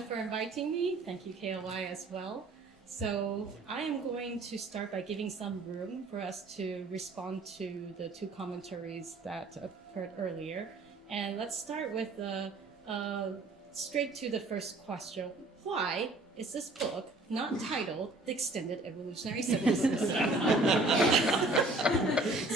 Simon, for inviting me. Thank you, KOI, as well. So I am going to start by giving some room for us to respond to the two commentaries that occurred earlier. And let's start with straight to the first question. Why is this book not titled The Extended Evolutionary Synthesis?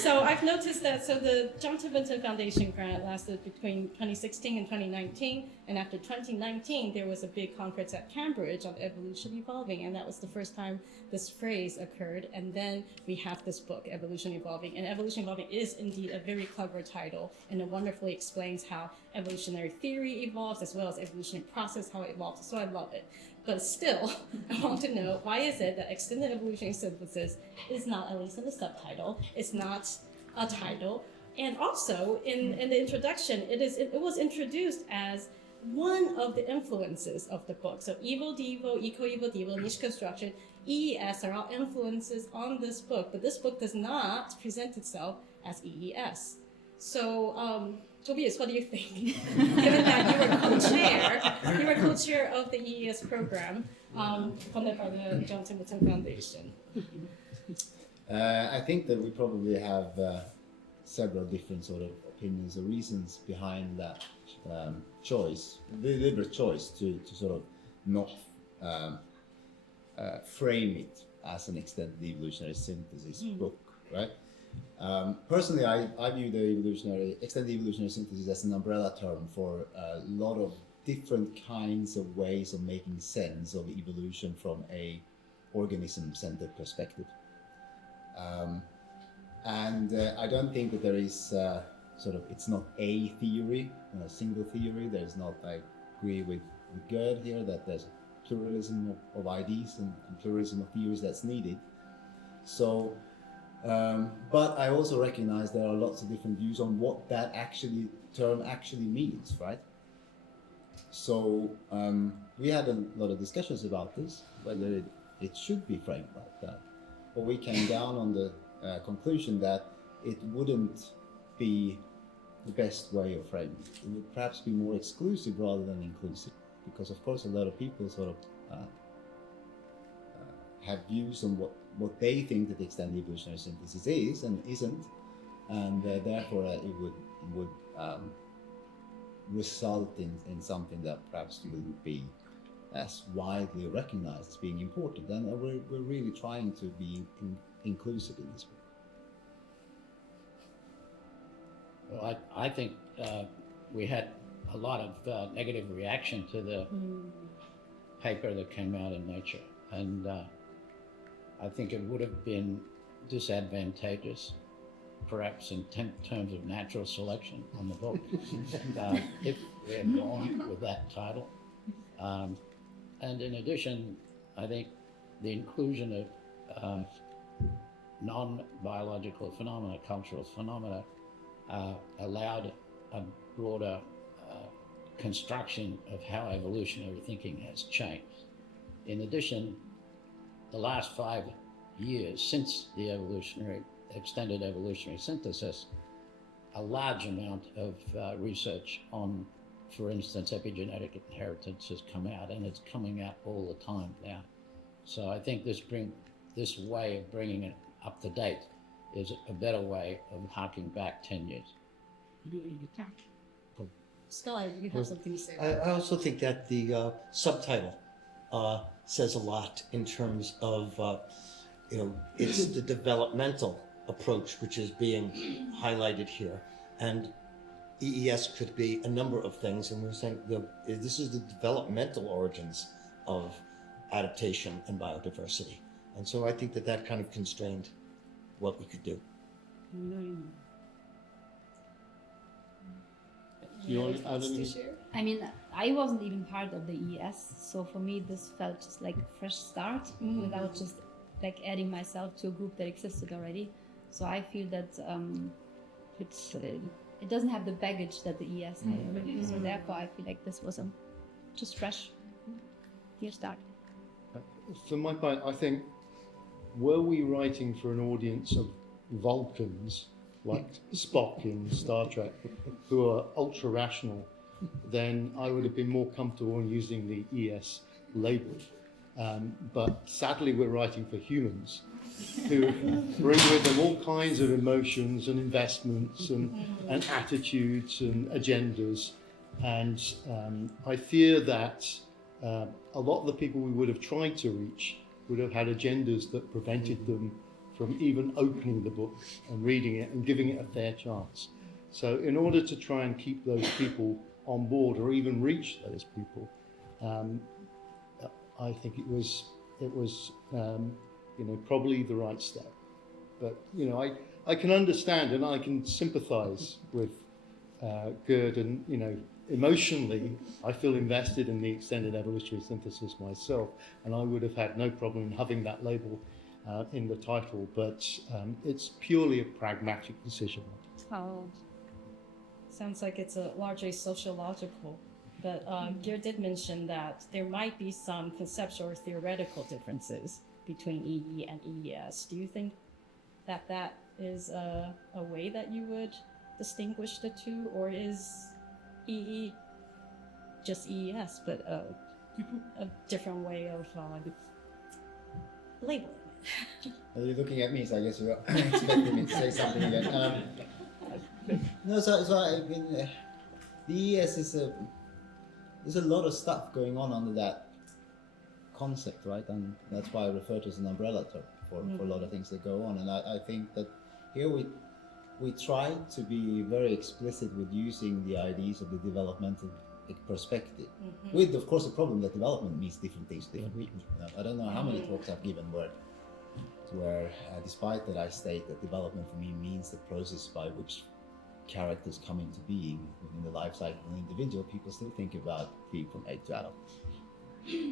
So I've noticed that the John Tiventon Foundation grant lasted between 2016 and 2019, and after 2019 there was a big conference at Cambridge on evolution evolving, and that was the first time this phrase occurred. And then we have this book, Evolution Evolving, and Evolution Evolving is indeed a very clever title, and it wonderfully explains how evolutionary theory evolves as well as evolutionary process, how it evolves. So I love it. But still, I want to know, why is it that extended evolutionary synthesis is not, at least in the subtitle, it's not a title? And also, in the introduction, it was introduced as one of the influences of the book. So Evo, Devo, Eco-Evo, Devo, Niche Construction, EES are all influences on this book, but this book does not present itself as EES. So, Tobias, what do you think? Given that you were co-chair of the EES program funded by the John Tiventon Foundation. I think that we probably have several different sort of opinions or reasons behind that choice, the deliberate choice to sort of not frame it as an extended evolutionary synthesis book, right? Personally, I view the extended evolutionary synthesis as an umbrella term for a lot of different kinds of ways of making sense of evolution from a organism-centered perspective. I don't think that there is it's not a theory, a single theory. There's not, I agree with Gerd here, that there's pluralism of ideas and pluralism of theories that's needed. So, but I also recognize there are lots of different views on what that term actually means, right? So we had a lot of discussions about this, whether it should be framed like that. But we came down on the conclusion that it wouldn't be the best way of framing it. It would perhaps be more exclusive rather than inclusive, because of course a lot of people sort of have views on what they think that the extended evolutionary synthesis is and isn't, and therefore it would result in something that perhaps wouldn't be as widely recognized as being important. And we're really trying to be inclusive in this book. Well, I think we had a lot of negative reaction to the paper that came out in Nature, and I think it would have been disadvantageous, perhaps in terms of natural selection on the book, if we had gone with that title. And in addition, I think the inclusion of non-biological phenomena, cultural phenomena, allowed a broader construction of how evolutionary thinking has changed. In addition, the last 5 years since the extended evolutionary synthesis, a large amount of research on, for instance, epigenetic inheritance has come out, and it's coming out all the time now. So I think this way of bringing it up to date is a better way of harking back 10 years. Stella, you have something to say. I also think that the subtitle says a lot in terms of, it's the developmental approach which is being highlighted here. And EES could be a number of things, and we're saying this is the developmental origins of adaptation and biodiversity. And so I think that kind of constrained what we could do. You want to add anything? I mean, I wasn't even part of the ES, so for me this felt just like a fresh start without just like adding myself to a group that existed already. So I feel that it doesn't have the baggage that the ES had already. So therefore I feel like this was a just fresh new start. For my part, I think, were we writing for an audience of Vulcans like Spock in Star Trek, who are ultra rational then I would have been more comfortable in using the ES label. But sadly, we're writing for humans who bring with them all kinds of emotions and investments and attitudes and agendas. And I fear that a lot of the people we would have tried to reach would have had agendas that prevented them from even opening the book and reading it and giving it a fair chance. So in order to try and keep those people on board or even reach those people, I think it was probably the right step. But I can understand and I can sympathise with Gerd, and emotionally I feel invested in the extended evolutionary synthesis myself, and I would have had no problem having that label in the title. But it's purely a pragmatic decision. Oh, Sounds like it's a largely sociological. But Gerd did mention that there might be some conceptual or theoretical differences between EE and EES. Do you think that that is a way that you would distinguish the two, or is EE just EES, but a different way of labeling it? Well, you're looking at me, so I guess you're expecting me to say something again. No, so I mean, the ES is there's a lot of stuff going on under that concept, right? And that's why I refer to it as an umbrella term for a lot of things that go on. And I think that here we try to be very explicit with using the ideas of the developmental perspective, with of course the problem that development means different things to different people. I don't know how many talks I've given where despite that I state that development for me means the process by which characters come into being within the life cycle of an individual, people still think about being from egg to adult.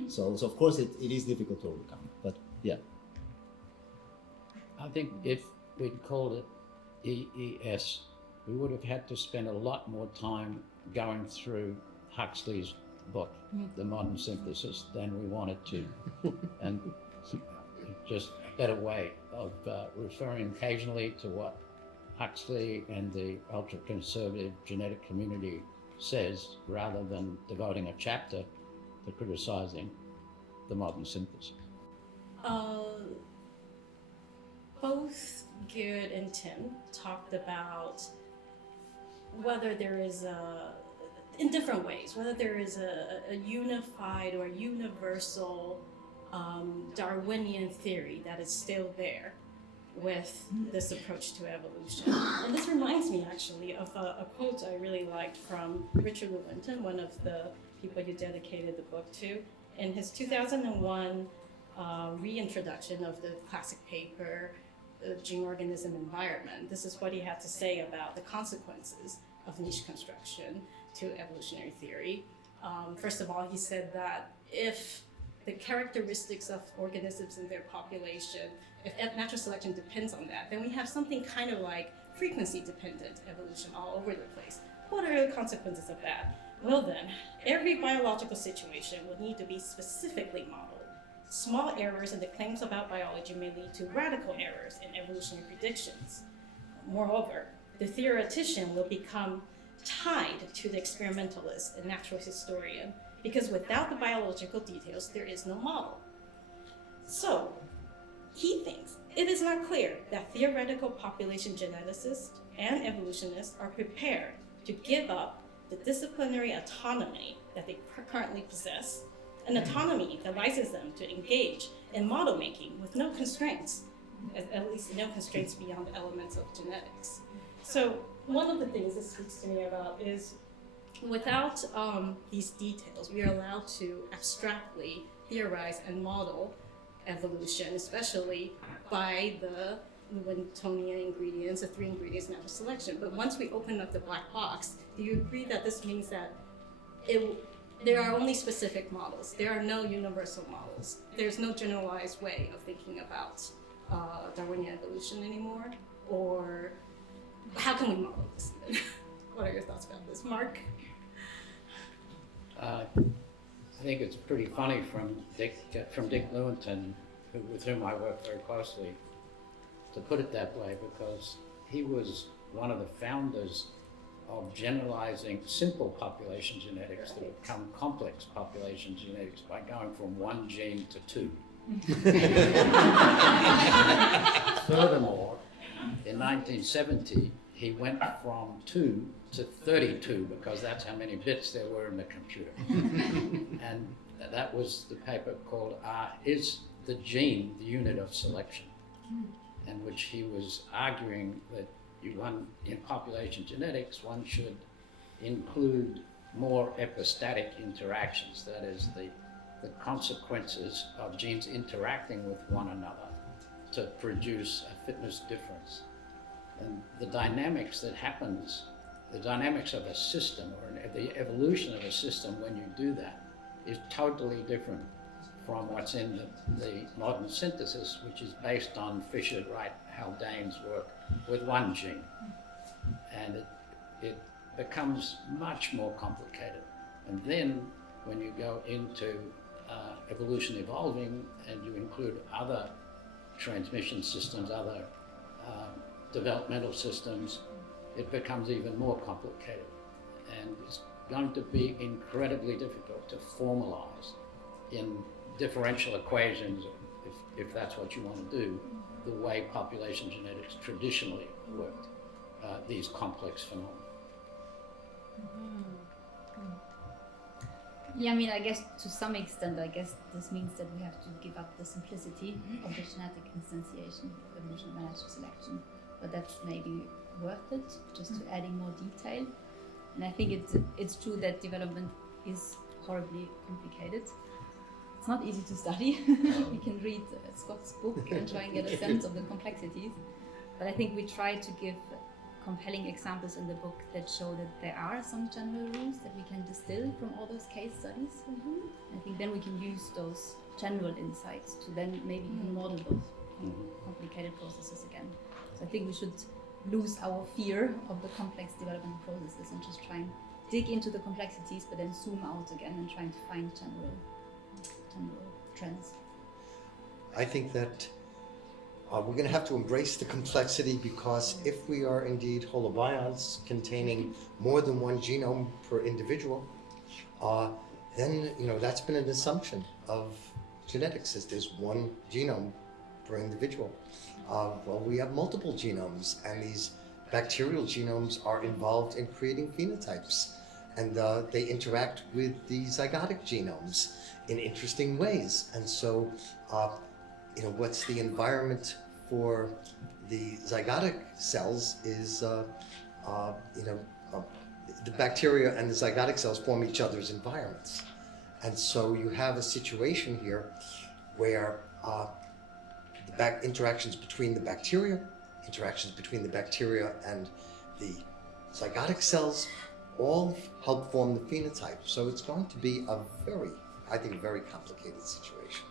So of course it is difficult to overcome, but yeah. I think if we'd called it EES, we would have had to spend a lot more time going through Huxley's book, The Modern Synthesis, than we wanted to. And just a better way of referring occasionally to what Huxley and the ultra-conservative genetic community says, rather than devoting a chapter to criticising the modern synthesis. Both Gerd and Tim talked about whether there is in different ways, whether there is a unified or universal Darwinian theory that is still there with this approach to evolution. And this reminds me actually of a quote I really liked from Richard Lewontin, one of the people you dedicated the book to, in his 2001 reintroduction of the classic paper, Gene Organism Environment. This is what he had to say about the consequences of niche construction to evolutionary theory. First of all, he said that if the characteristics of organisms in their population, if natural selection depends on that, then we have something kind of like frequency-dependent evolution all over the place. What are the consequences of that? Well then, every biological situation would need to be specifically modeled. Small errors in the claims about biology may lead to radical errors in evolutionary predictions. Moreover, the theoretician will become tied to the experimentalist and natural historian, because without the biological details, there is no model. So, he thinks it is not clear that theoretical population geneticists and evolutionists are prepared to give up the disciplinary autonomy that they currently possess, an autonomy that allows them to engage in model making with no constraints, at least no constraints beyond the elements of genetics. So one of the things this speaks to me about is without these details, we are allowed to abstractly theorize and model evolution, especially by the Lewintonian ingredients, the 3 ingredients natural selection. But once we open up the black box, do you agree that this means that there are only specific models? There are no universal models. There's no generalized way of thinking about Darwinian evolution anymore? Or how can we model this? What are your thoughts about this, Mark? I think it's pretty funny from Dick Lewontin, with whom I work very closely, to put it that way, because he was one of the founders of generalizing simple population genetics to become complex population genetics by going from one gene to two. Furthermore, in 1970, he went from 2 to 32 because that's how many bits there were in the computer. And that was the paper called Is the Gene the Unit of Selection? In which he was arguing that in population genetics, one should include more epistatic interactions, that is, the consequences of genes interacting with one another to produce a fitness difference. And the dynamics that happens, the dynamics of a system or the evolution of a system when you do that is totally different from what's in the modern synthesis, which is based on Fisher, Wright, Haldane's work with one gene. And it becomes much more complicated. And then when you go into evolution evolving and you include other transmission systems, other developmental systems, it becomes even more complicated. And it's going to be incredibly difficult to formalize in differential equations, if that's what you want to do, the way population genetics traditionally worked, these complex phenomena. Yeah, I mean, I guess to some extent, I guess this means that we have to give up the simplicity of the genetic instantiation of evolution by natural selection. But that's maybe worth it, just to adding more detail. And I think it's true that development is horribly complicated. It's not easy to study. You can read Scott's book and try and get a sense of the complexities. But I think we try to give compelling examples in the book that show that there are some general rules that we can distill from all those case studies. I think then we can use those general insights to then maybe even model those complicated processes again. So I think we should lose our fear of the complex development processes and just try and dig into the complexities, but then zoom out again and trying to find general trends. I think that we're going to have to embrace the complexity, because if we are indeed holobions containing more than one genome per individual, then that's been an assumption of genetics, is there's one genome per individual. Well, we have multiple genomes, and these bacterial genomes are involved in creating phenotypes, and they interact with the zygotic genomes in interesting ways. And so, what's the environment for the zygotic cells is, the bacteria and the zygotic cells form each other's environments. And so you have a situation here where the interactions between the bacteria and the zygotic cells all help form the phenotype. So it's going to be a very complicated situation.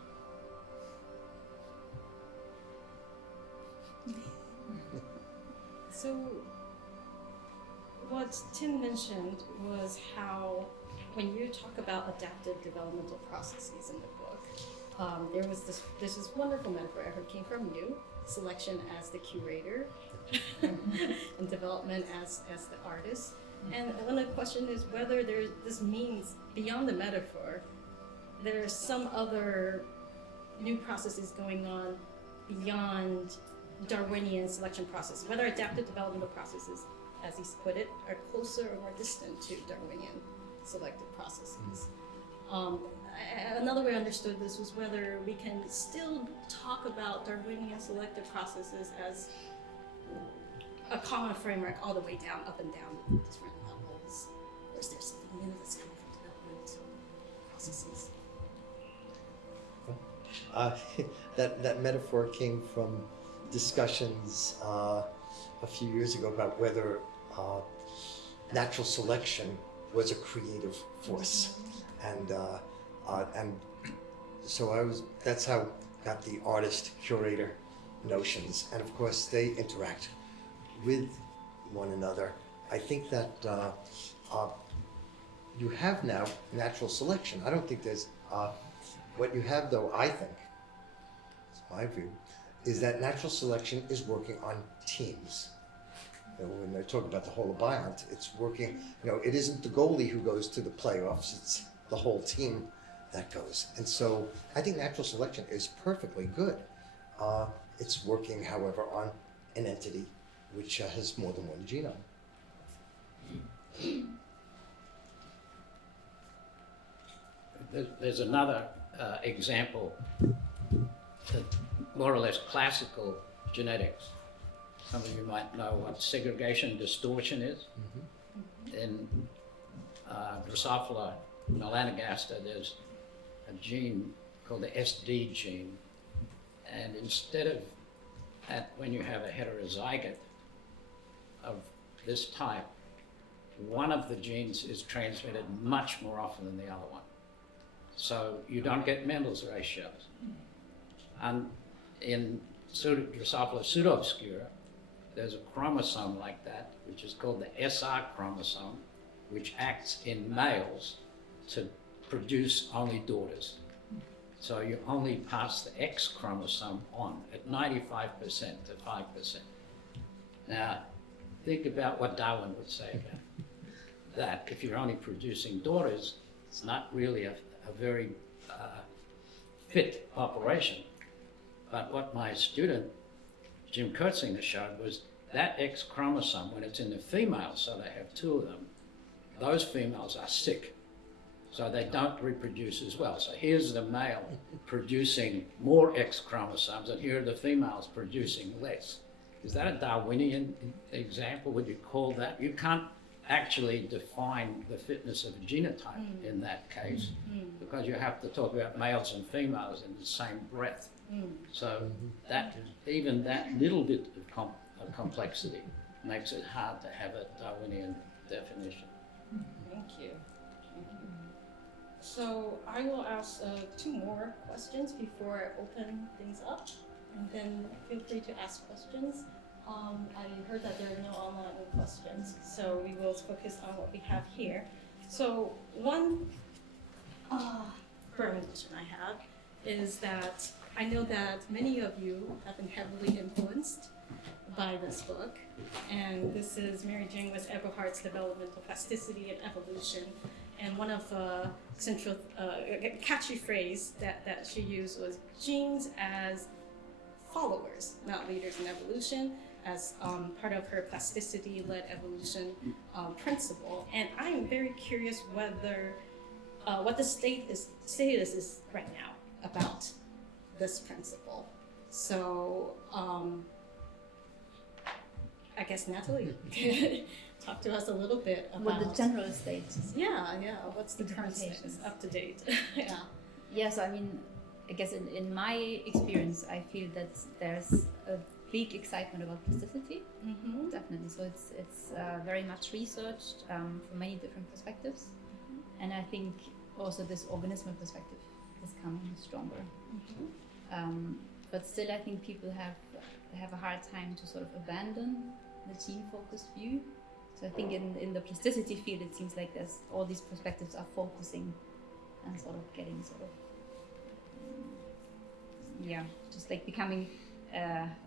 So, what Tim mentioned was how, when you talk about adaptive developmental processes in the book, there was this wonderful metaphor I heard came from you: selection as the curator, and development as the artist. And one of the question is whether this means, beyond the metaphor, there are some other new processes going on beyond Darwinian selection process, whether adaptive developmental processes, as he put it, are closer or more distant to Darwinian selective processes. Another way I understood this was whether we can still talk about Darwinian selective processes as a common framework all the way down, up and down different levels, or is there something new that's coming from developmental processes? That metaphor came from discussions a few years ago about whether natural selection was a creative force, and so that's how I got the artist curator notions, and of course they interact with one another. I think that you have now natural selection. I don't think there's what you have, though. I think, it's my view, is that natural selection is working on teams. when they're talking about the holobiont, it's working. It isn't the goalie who goes to the playoffs; it's the whole team that goes. And so, I think natural selection is perfectly good. It's working, however, on an entity which has more than one genome. There's another example, more or less classical genetics. Some of you might know what segregation distortion is. In Drosophila melanogaster, there's a gene called the SD gene, and instead of when you have a heterozygote of this type, one of the genes is transmitted much more often than the other one. So you don't get Mendel's ratios. And in Drosophila pseudoobscura, there's a chromosome like that, which is called the SR chromosome, which acts in males to produce only daughters. So you only pass the X chromosome on at 95% to 5%. Now, think about what Darwin would say about that. If you're only producing daughters, it's not really a very fit operation. But what my student, Jim Kurtzinger, showed was that X chromosome, when it's in the females, so they have two of them, those females are sick. So they don't reproduce as well. So here's the male producing more X chromosomes, and here are the females producing less. Is that a Darwinian example? Would you call that? You can't actually define the fitness of a genotype in that case, because you have to talk about males and females in the same breath. So that even that little bit of complexity makes it hard to have a Darwinian definition. Thank you. So I will ask two more questions before I open things up, and then feel free to ask questions. I heard that there are no online questions, so we will focus on what we have here. So one burning question I have is that I know that many of you have been heavily influenced by this book, and this is Mary Jane West Eberhardt's Developmental Plasticity and Evolution. And one of the central catchy phrase that she used was genes as followers, not leaders in evolution, as part of her plasticity-led evolution principle. And I'm very curious whether what the status is right now about this principle. So I guess Natalie, talk to us a little bit about What the general status. Yeah. What's the current status? Up to date. Yeah. Yes, I mean, I guess in my experience, I feel that there's a big excitement about plasticity. Mm-hmm. Definitely. So it's very much researched from many different perspectives, and I think also this organismal perspective is coming stronger. Mm-hmm. But still, I think people have a hard time to sort of abandon the gene-focused view. So I think in the plasticity field, it seems like there's all these perspectives are focusing and sort of getting sort of just like becoming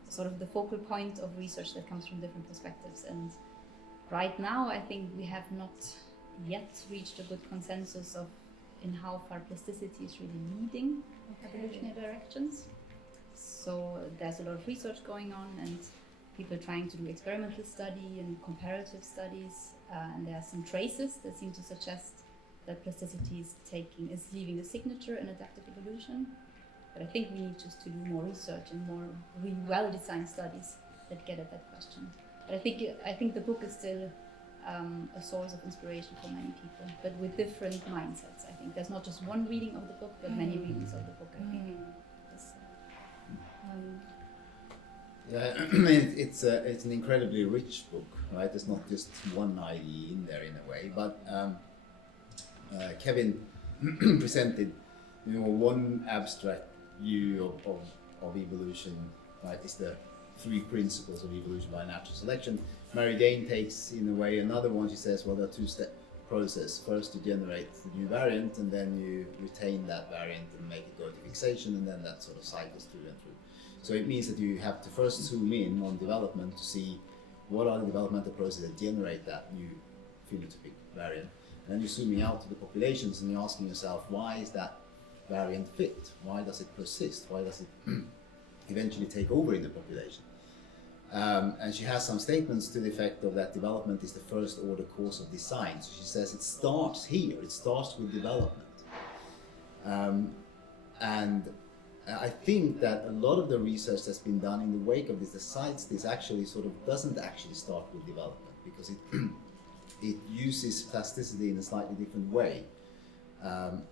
sort of the focal point of research that comes from different perspectives. And right now, I think we have not yet reached a good consensus in how far plasticity is really leading evolutionary directions. So there's a lot of research going on, and people trying to do experimental study and comparative studies, and there are some traces that seem to suggest that plasticity is leaving a signature in adaptive evolution. But I think we need just to do more research and more really well-designed studies that get at that question. But I think the book is still a source of inspiration for many people, but with different mindsets. I think there's not just one reading of the book, but many readings of the book. I think. It's an incredibly rich book, right? There's not just one idea in there in a way, but Kevin presented, one abstract view of evolution, right? Is the 3 principles of evolution by natural selection. Mary Jane takes, in a way, another one. She says, well, there are 2-step process. First, you generate the new variant, and then you retain that variant and make it go to fixation, and then that sort of cycles through and through. So it means that you have to first zoom in on development to see what are the developmental processes that generate that new phenotypic variant? And then you're zooming out to the populations and you're asking yourself, why is that variant fit? Why does it persist? Why does it eventually take over in the population? And she has some statements to the effect of that development is the first order cause of design. So she says it starts here, it starts with development. And I think that a lot of the research that's been done in the wake of this decides this actually sort of doesn't actually start with development, because it uses plasticity in a slightly different way.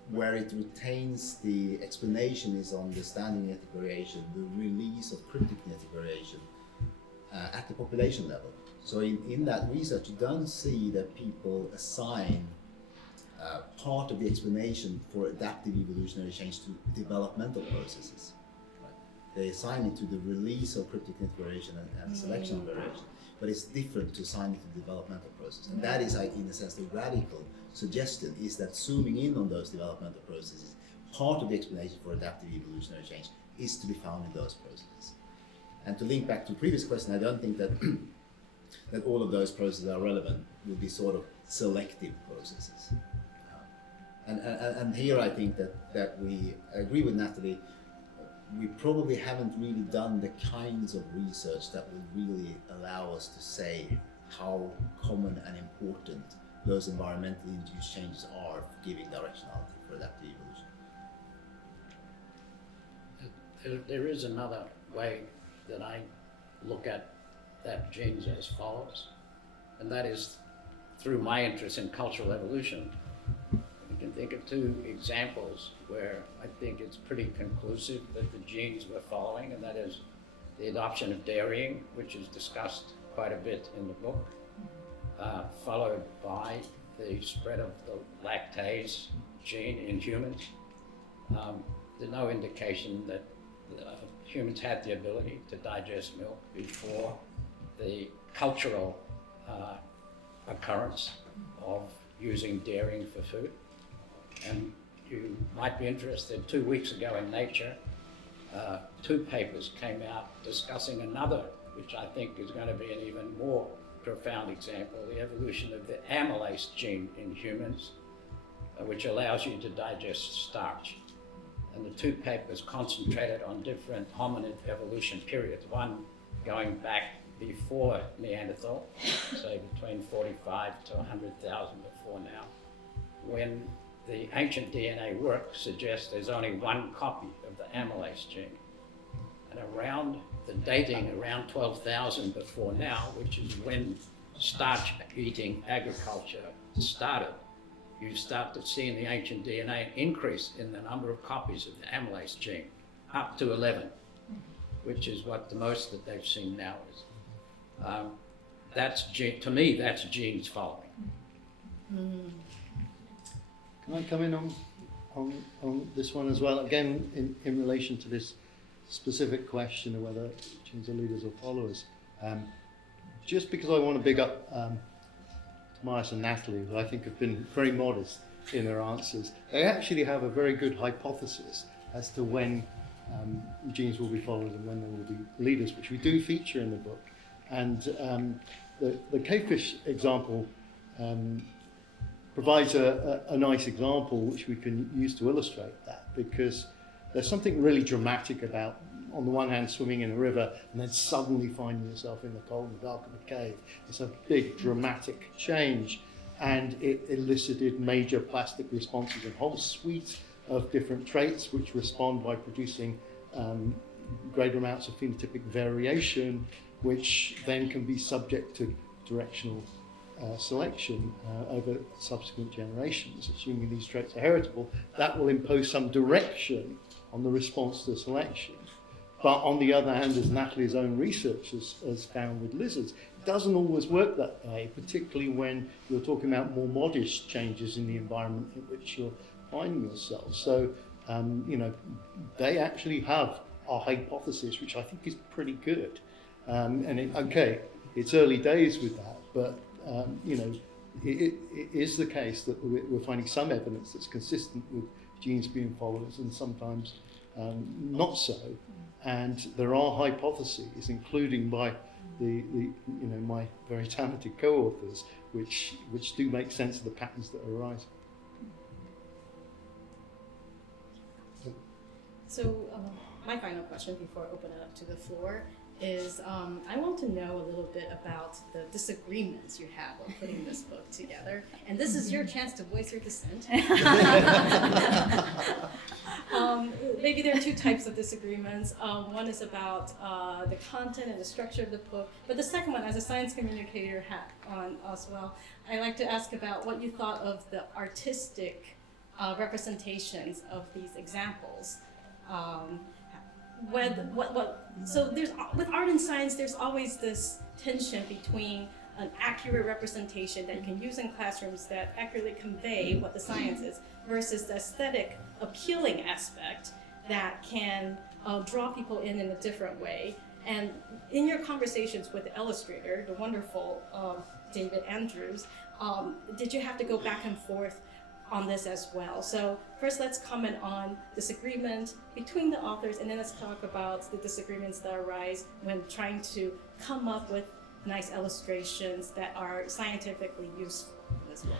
Where it retains the explanation is on the standing genetic variation, the release of cryptic genetic variation at the population level. So in that research, you don't see that people assign part of the explanation for adaptive evolutionary change to developmental processes. Right? They assign it to the release of cryptic genetic variation and selection of variation, but it's different to assign it to the developmental process. And that is, in a sense, the radical suggestion is that zooming in on those developmental processes, part of the explanation for adaptive evolutionary change is to be found in those processes. And to link back to the previous question, I don't think that that all of those processes are relevant, would be sort of selective processes. And here I think that we agree with Natalie, we probably haven't really done the kinds of research that will really allow us to say how common and important those environmentally induced changes are for giving directionality for adaptive evolution. There is another way that I look at that genes as follows, and that is through my interest in cultural evolution. You can think of two examples where I think it's pretty conclusive that the genes we're following, and that is the adoption of dairying, which is discussed quite a bit in the book, followed by the spread of the lactase gene in humans. There's no indication that humans had the ability to digest milk before the cultural occurrence of using dairying for food. And you might be interested, 2 weeks ago in Nature, 2 papers came out discussing another, which I think is going to be an even more profound example, the evolution of the amylase gene in humans, which allows you to digest starch. And the 2 papers concentrated on different hominid evolution periods, one going back before Neanderthal, say between 45 to 100,000 before now, when the ancient DNA work suggests there's only 1 copy of the amylase gene. And around the dating, around 12,000 before now, which is when starch-eating agriculture started, you start to see in the ancient DNA an increase in the number of copies of the amylase gene, up to 11, which is what the most that they've seen now is. To me, that's genes following. Can I come in on this one as well? Again, in relation to this specific question of whether genes are leaders or followers. Just because I want to big up Tomas and Natalie, who I think have been very modest in their answers, they actually have a very good hypothesis as to when genes will be followers and when they will be leaders, which we do feature in the book. And the cavefish example provides a nice example which we can use to illustrate that, because there's something really dramatic about, on the one hand, swimming in a river and then suddenly finding yourself in the cold and dark of a cave. It's a big dramatic change, and it elicited major plastic responses, a whole suite of different traits which respond by producing greater amounts of phenotypic variation, which then can be subject to directional selection over subsequent generations. Assuming these traits are heritable, that will impose some direction on the response to selection. But on the other hand, as Natalie's own research has found with lizards, it doesn't always work that way, particularly when you're talking about more modest changes in the environment in which you're finding yourself. So, they actually have a hypothesis, which I think is pretty good. It's early days with that, but it is the case that we're finding some evidence that's consistent with genes being followers and sometimes not so. And there are hypotheses, including by my very talented co-authors, which do make sense of the patterns that arise. So my final question before I open it up to the floor is I want to know a little bit about the disagreements you have on putting this book together. And this is your chance to voice your dissent. Maybe there are two types of disagreements. One is about the content and the structure of the book. But the second one, as a science communicator hat on as well, I like to ask about what you thought of the artistic representations of these examples. So there's, with art and science, there's always this tension between an accurate representation that you can use in classrooms that accurately convey what the science is versus the aesthetic appealing aspect that can draw people in a different way. And in your conversations with the illustrator, the wonderful David Andrews, did you have to go back and forth on this as well? So first let's comment on disagreement between the authors, and then let's talk about the disagreements that arise when trying to come up with nice illustrations that are scientifically useful in this book.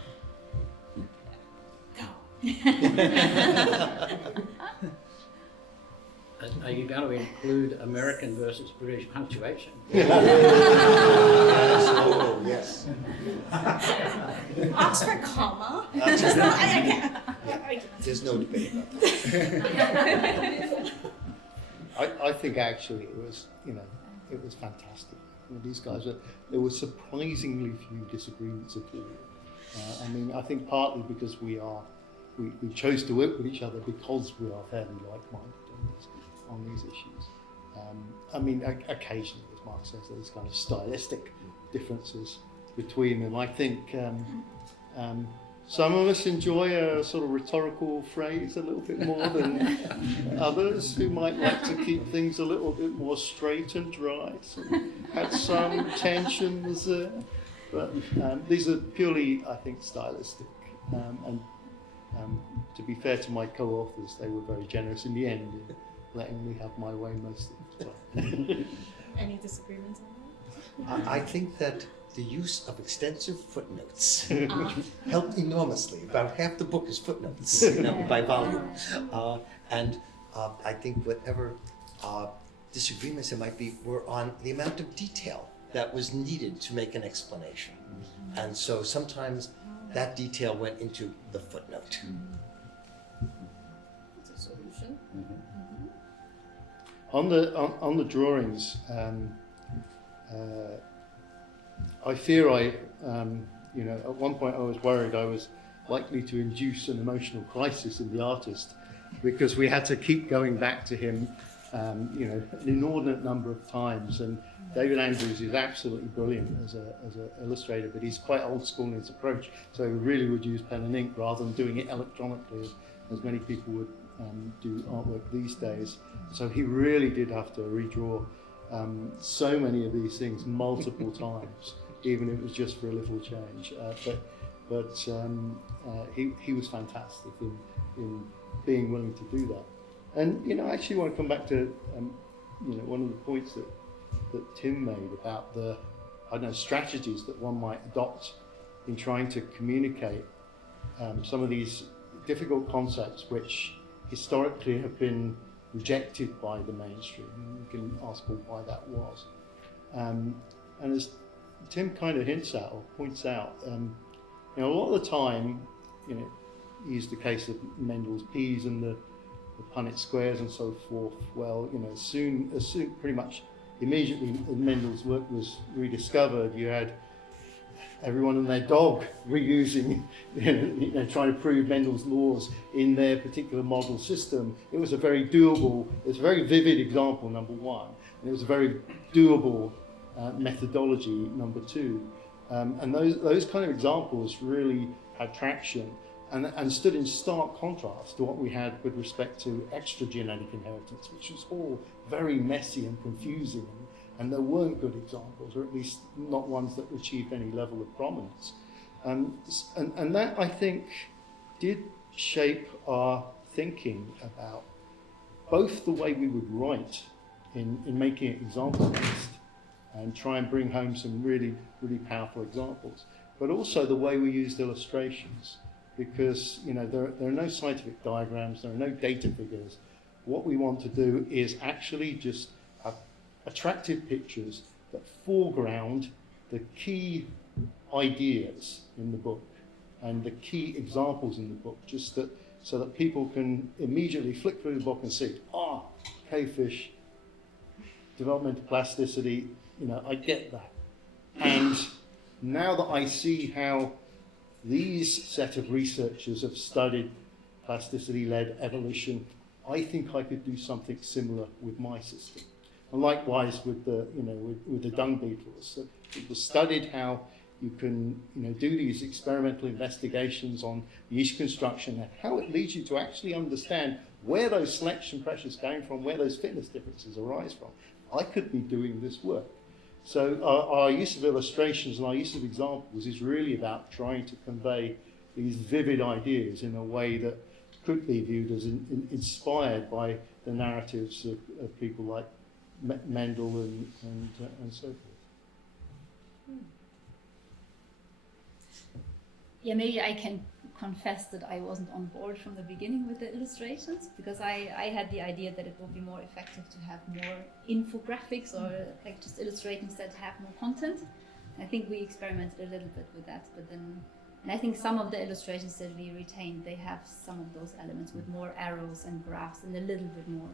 Go. Are you going to include American versus British punctuation? Yes, oh, yes. Oxford comma. I can't. There's no debate about that. I think actually it was fantastic. These guys there were surprisingly few disagreements at all. I mean, I think partly because we chose to work with each other because we are fairly like-minded on these issues. I mean, occasionally, as Mark says, there's kind of stylistic differences between them. I think some of us enjoy a sort of rhetorical phrase a little bit more than others who might like to keep things a little bit more straight and dry. So had some tensions there. But these are purely, I think, stylistic. And to be fair to my co-authors, they were very generous in the end in letting me have my way most of the time. Any disagreements on that? I think that the use of extensive footnotes helped enormously. About half the book is footnotes, by volume. And I think whatever disagreements there might be were on the amount of detail that was needed to make an explanation. And so sometimes that detail went into the footnote. It's a solution. On the drawings, I fear at one point I was worried I was likely to induce an emotional crisis in the artist because we had to keep going back to him, an inordinate number of times. And David Andrews is absolutely brilliant as an illustrator, but he's quite old school in his approach. So he really would use pen and ink rather than doing it electronically, as many people would do artwork these days. So he really did have to redraw so many of these things multiple times, even if it was just for a little change. But he was fantastic in being willing to do that. And I actually want to come back to one of the points that Tim made about the strategies that one might adopt in trying to communicate some of these difficult concepts which historically have been rejected by the mainstream. You can ask why that was. And as Tim kind of hints at or points out, a lot of the time, he used the case of Mendel's peas and the Punnett squares and so forth. Well, as soon pretty much immediately Mendel's work was rediscovered, you had everyone and their dog reusing, trying to prove Mendel's laws in their particular model system. It was a very vivid example, number one, and it was a very doable methodology, number two. And those kind of examples really had traction and stood in stark contrast to what we had with respect to extra genetic inheritance, which was all very messy and confusing. And there weren't good examples, or at least not ones that achieved any level of prominence. And that, I think, did shape our thinking about both the way we would write in making it example-based, and try and bring home some really, really powerful examples. But also the way we used illustrations, because there are no scientific diagrams, there are no data figures. What we want to do is actually just have attractive pictures that foreground the key ideas in the book and the key examples in the book, so that people can immediately flick through the book and see, cavefish, developmental plasticity, I get that. And now that I see how these set of researchers have studied plasticity-led evolution, I think I could do something similar with my system. And likewise with the dung beetles. So people studied how you can do these experimental investigations on yeast construction and how it leads you to actually understand where those selection pressures came from, where those fitness differences arise from. I could be doing this work. So our use of illustrations and our use of examples is really about trying to convey these vivid ideas in a way that could be viewed as inspired by the narratives of people like Mendel and so forth. Yeah, maybe I can confess that I wasn't on board from the beginning with the illustrations, because I had the idea that it would be more effective to have more infographics or like just illustrations that have more content. I think we experimented a little bit with that, but then, and I think some of the illustrations that we retained, they have some of those elements with more arrows and graphs and a little bit more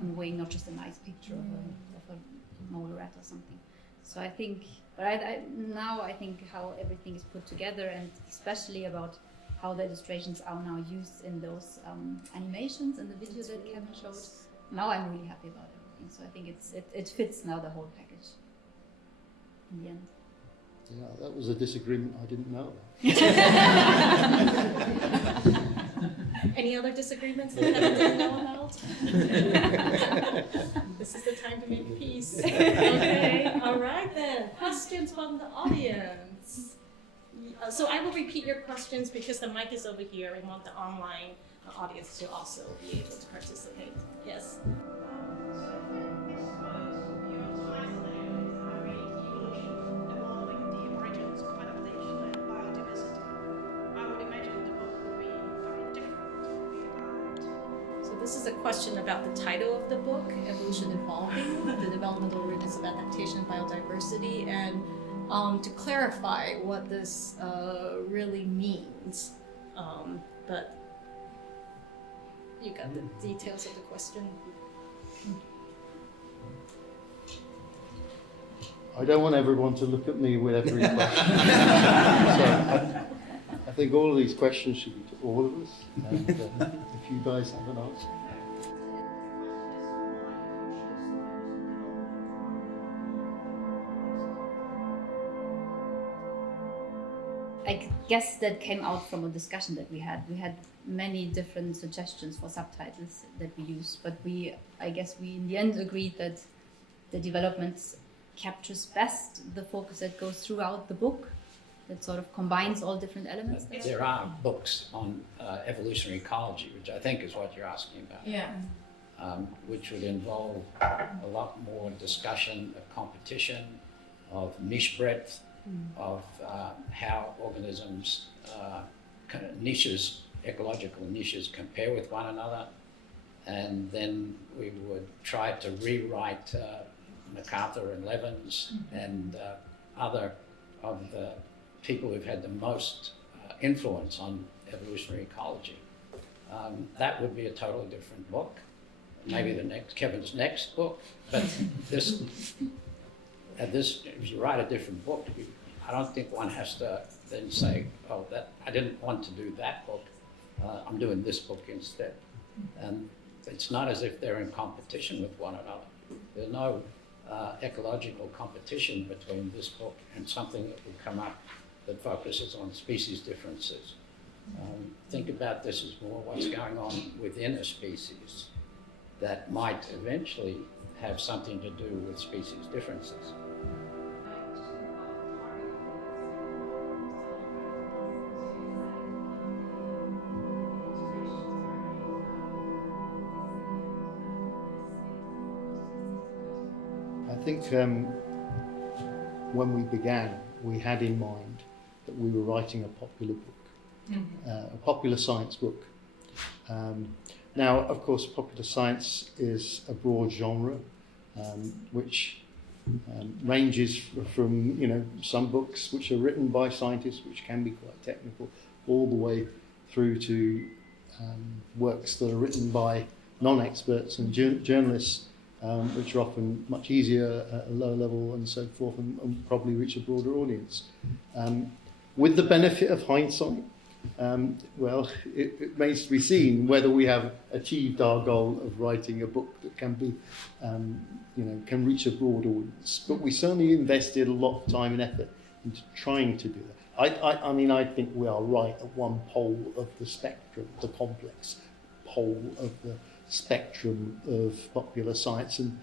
conveying, not just a nice picture of a mole rat or something. So I think, but now I think how everything is put together, and especially about how the illustrations are now used in those animations and the video that Kevin showed. Now I'm really happy about everything. So I think it fits now the whole package in the end. Yeah, that was a disagreement I didn't know about. Any other disagreements that Kevin didn't know about? This is the time to make peace. Okay, all right then. Questions from the audience. So I will repeat your questions because the mic is over here. We want the online audience to also be able to participate. Yes. This is a question about the title of the book, Evolution Evolving, the Developmental Rhythms of Adaptation and Biodiversity, and to clarify what this really means. But you got the details of the question. I don't want everyone to look at me with every question. So I think all of these questions should be to all of us. And if you guys have an answer. I guess that came out from a discussion that we had. We had many different suggestions for subtitles that we used, but I guess we in the end agreed that the development captures best the focus that goes throughout the book, that sort of combines all different elements. There are books on evolutionary ecology, which I think is what you're asking about. Yeah. Which would involve a lot more discussion of competition, of niche breadth, of how organisms, niches, ecological niches compare with one another. And then we would try to rewrite MacArthur and Levins and other of the people who've had the most influence on evolutionary ecology. That would be a totally different book. Maybe Kevin's next book, but this, if you write a different book, I don't think one has to then say, oh, I didn't want to do that book, I'm doing this book instead. And it's not as if they're in competition with one another. There's no ecological competition between this book and something that will come up that focuses on species differences. Think about this as more what's going on within a species that might eventually have something to do with species differences. I think when we began, we had in mind that we were writing a popular book, a popular science book. Now, of course, popular science is a broad genre, which ranges from, you know, some books which are written by scientists, which can be quite technical, all the way through to works that are written by non-experts and journalists, which are often much easier at a lower level and so forth, and probably reach a broader audience. With the benefit of hindsight, well, it remains to be seen whether we have achieved our goal of writing a book that can be, you know, can reach a broad audience. But we certainly invested a lot of time and effort into trying to do that. I mean, I think we are right at one pole of the spectrum, the complex pole of the spectrum of popular science. And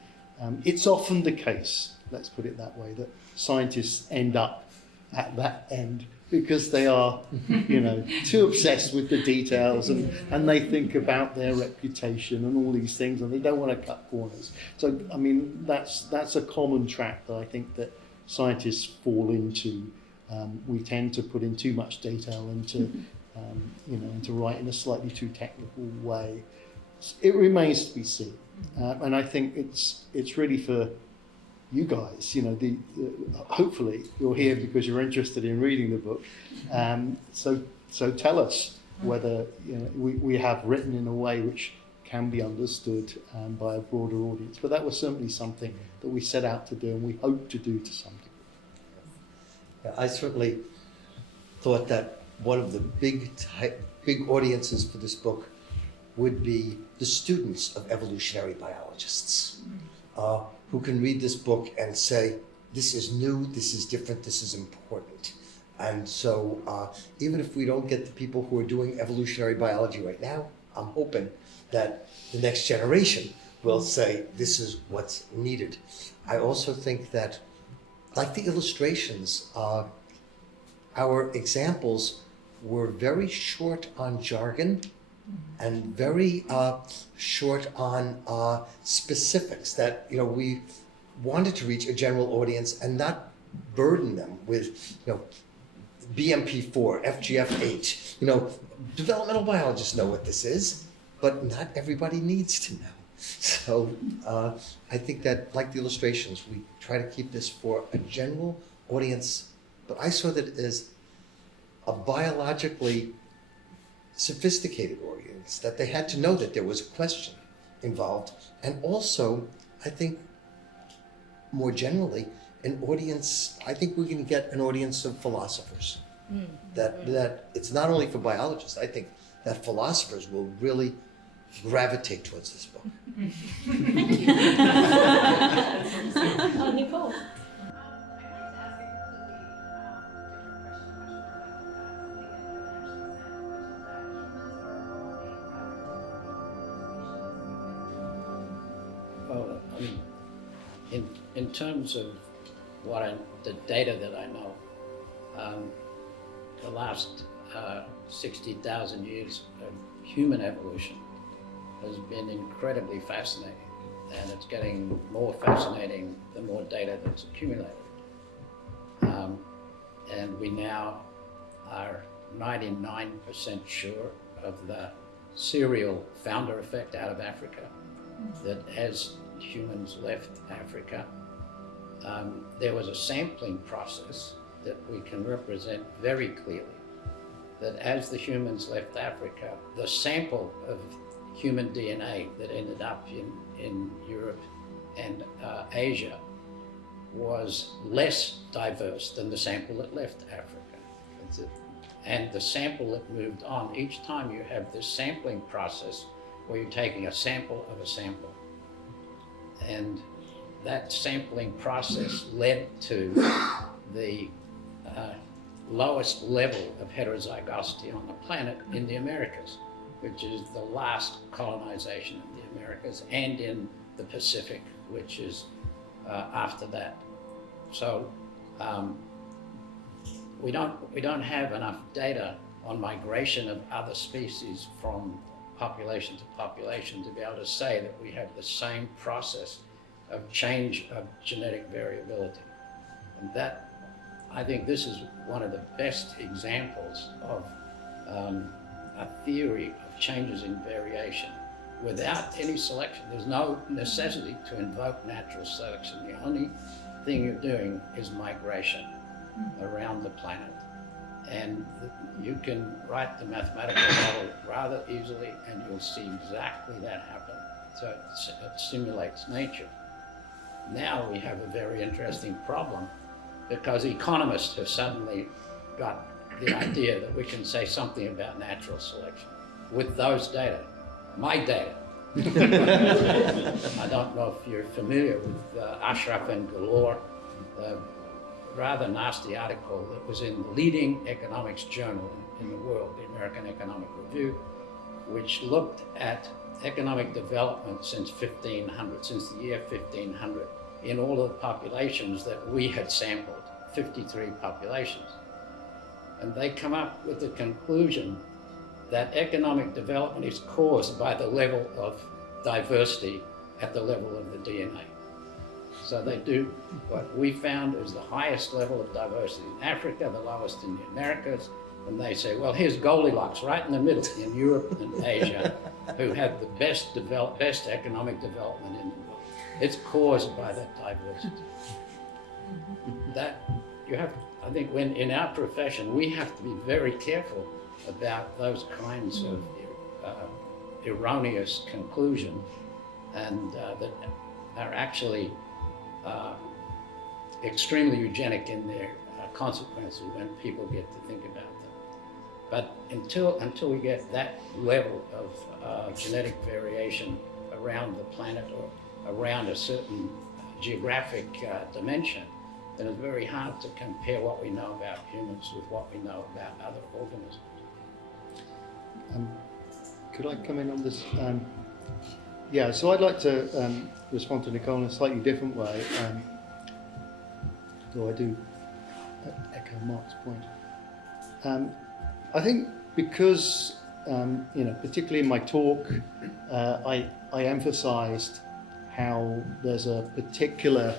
it's often the case, let's put it that way, that scientists end up at that end because they are, you know, too obsessed with the details, and they think about their reputation and all these things, and they don't want to cut corners. So, I mean, that's a common trap that I think that scientists fall into. We tend to put in too much detail into, you know, and to write in a slightly too technical way. It remains to be seen, and I think it's really for you guys. You know, hopefully you're here because you're interested in reading the book. So tell us whether, you know, we have written in a way which can be understood by a broader audience. But that was certainly something that we set out to do, and we hope to do to some degree. Yeah, I certainly thought that one of the big audiences for this book would be the students of evolutionary biologists, who can read this book and say, this is new, this is different, this is important. And so even if we don't get the people who are doing evolutionary biology right now, I'm hoping that the next generation will say, this is what's needed. I also think that, like the illustrations, our examples were very short on jargon and very short on specifics that, you know, we wanted to reach a general audience and not burden them with, you know, BMP4, FGF8. You know, developmental biologists know what this is, but not everybody needs to know. So I think that, like the illustrations, we try to keep this for a general audience, but I saw that as a biologically sophisticated audience, that they had to know that there was a question involved, and also, I think, more generally, an audience, I think we're going to get an audience of philosophers. That it's not only for biologists, I think that philosophers will really gravitate towards this book. Nicole. Well, I mean, in terms of the data that I know, the last 60,000 years of human evolution has been incredibly fascinating, and it's getting more fascinating the more data that's accumulated. And we now are 99% sure of the serial founder effect out of Africa, that as humans left Africa, there was a sampling process that we can represent very clearly, that as the humans left Africa, the sample of human DNA that ended up in Europe and Asia was less diverse than the sample that left Africa. And the sample that moved on, each time you have this sampling process where you're taking a sample of a sample. And that sampling process led to the lowest level of heterozygosity on the planet in the Americas, which is the last colonization of the Americas, and in the Pacific, which is after that. So we don't have enough data on migration of other species from population to population to be able to say that we have the same process of change of genetic variability. And that, I think this is one of the best examples of a theory of changes in variation. Without any selection, there's no necessity to invoke natural selection. The only thing you're doing is migration around the planet. And you can write the mathematical model rather easily and you'll see exactly that happen. So it simulates nature. Now we have a very interesting problem because economists have suddenly got the idea that we can say something about natural selection with those data, my data. I don't know if you're familiar with Ashraf and Galor, the rather nasty article that was in the leading economics journal in the world, the American Economic Review, which looked at economic development since 1500, since the year 1500, in all of the populations that we had sampled, 53 populations. And they come up with the conclusion that economic development is caused by the level of diversity at the level of the DNA. So they do what we found is the highest level of diversity in Africa, the lowest in the Americas, and they say, well, here's Goldilocks right in the middle in Europe and Asia, who had the best economic development in the world. It's caused by that diversity. That you have, I think, when in our profession, we have to be very careful about those kinds of erroneous conclusions, and that are actually extremely eugenic in their consequences when people get to think about them. But until we get that level of genetic variation around the planet or around a certain geographic dimension, then it's very hard to compare what we know about humans with what we know about other organisms. Could I come in on this? Yeah, so I'd like to respond to Nicole in a slightly different way, though I do echo Mark's point. I think because, particularly in my talk, I emphasised how there's a particular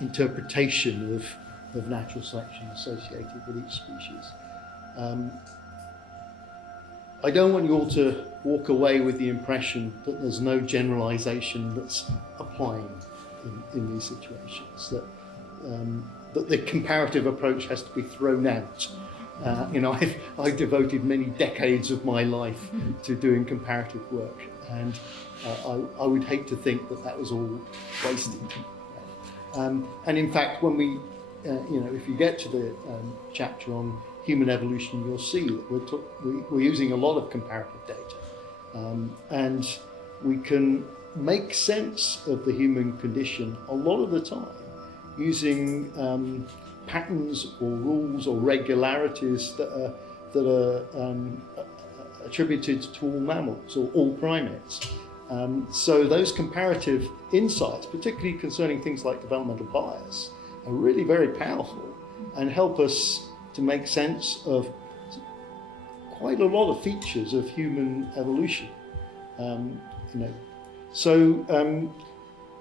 interpretation of natural selection associated with each species. I don't want you all to walk away with the impression that there's no generalisation that's applying in these situations, that the comparative approach has to be thrown out. I've devoted many decades of my life to doing comparative work, and I would hate to think that was all wasted. And in fact, when we, if you get to the chapter on human evolution, you'll see that we're using a lot of comparative data, and we can make sense of the human condition a lot of the time using patterns or rules or regularities that are attributed to all mammals or all primates. So those comparative insights, particularly concerning things like developmental bias, are really very powerful and help us to make sense of quite a lot of features of human evolution.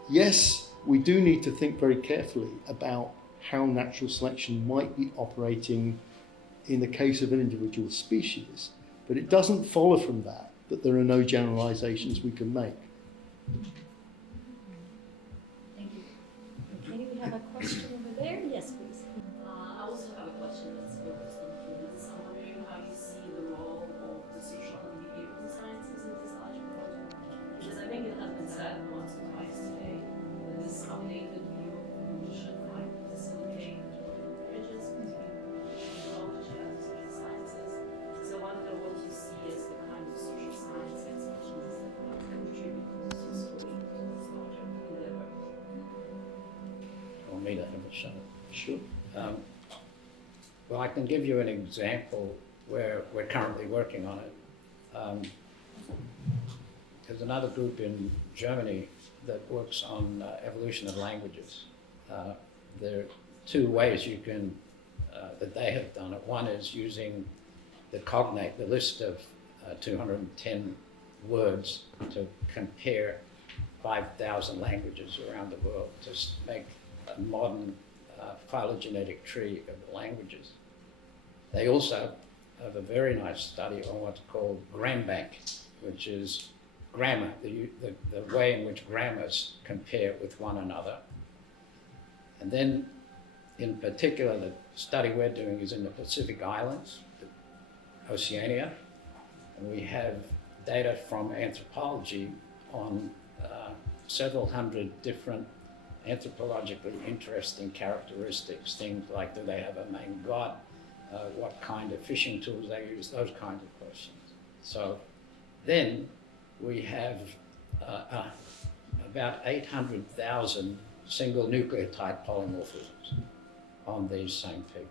Yes, we do need to think very carefully about how natural selection might be operating in the case of an individual species, but it doesn't follow from that there are no generalizations we can make. Thank you. Okay, we have a question over there. Yes, please. I also have a question that's focused on humans. I'm wondering how you see the role of the social and behavioral sciences in this larger project. Because I think it has been said once or twice today that this updated view of evolution might facilitate bridges between knowledge and social sciences. So I wonder what you see as the kind of social science expertise that might contribute most usefully to this larger endeavor. Want me to have a shot? Sure. Well, I can give you an example where we're currently working on it. There's another group in Germany that works on evolution of languages. There are two ways you can, that they have done it. One is using the cognate, the list of 210 words to compare 5,000 languages around the world to make a modern phylogenetic tree of the languages. They also have a very nice study on what's called GramBank, which is grammar, the way in which grammars compare with one another. And then, in particular, the study we're doing is in the Pacific Islands, Oceania, and we have data from anthropology on several hundred different anthropologically interesting characteristics, things like do they have a main god, what kind of fishing tools they use, those kinds of questions. So then we have about 800,000 single nucleotide polymorphisms on these same people.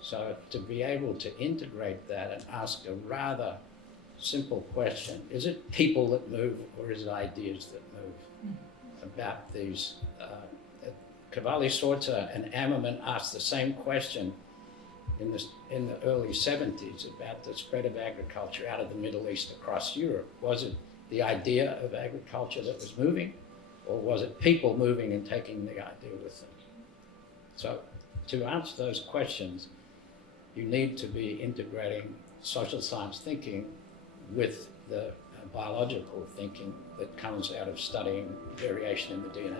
So to be able to integrate that and ask a rather simple question, is it people that move or is it ideas that move about these? Cavalli-Sforza and Ammerman asked the same question in the early 70s about the spread of agriculture out of the Middle East across Europe. Was it the idea of agriculture that was moving, or was it people moving and taking the idea with them? So to answer those questions, you need to be integrating social science thinking with the biological thinking that comes out of studying variation in the DNA.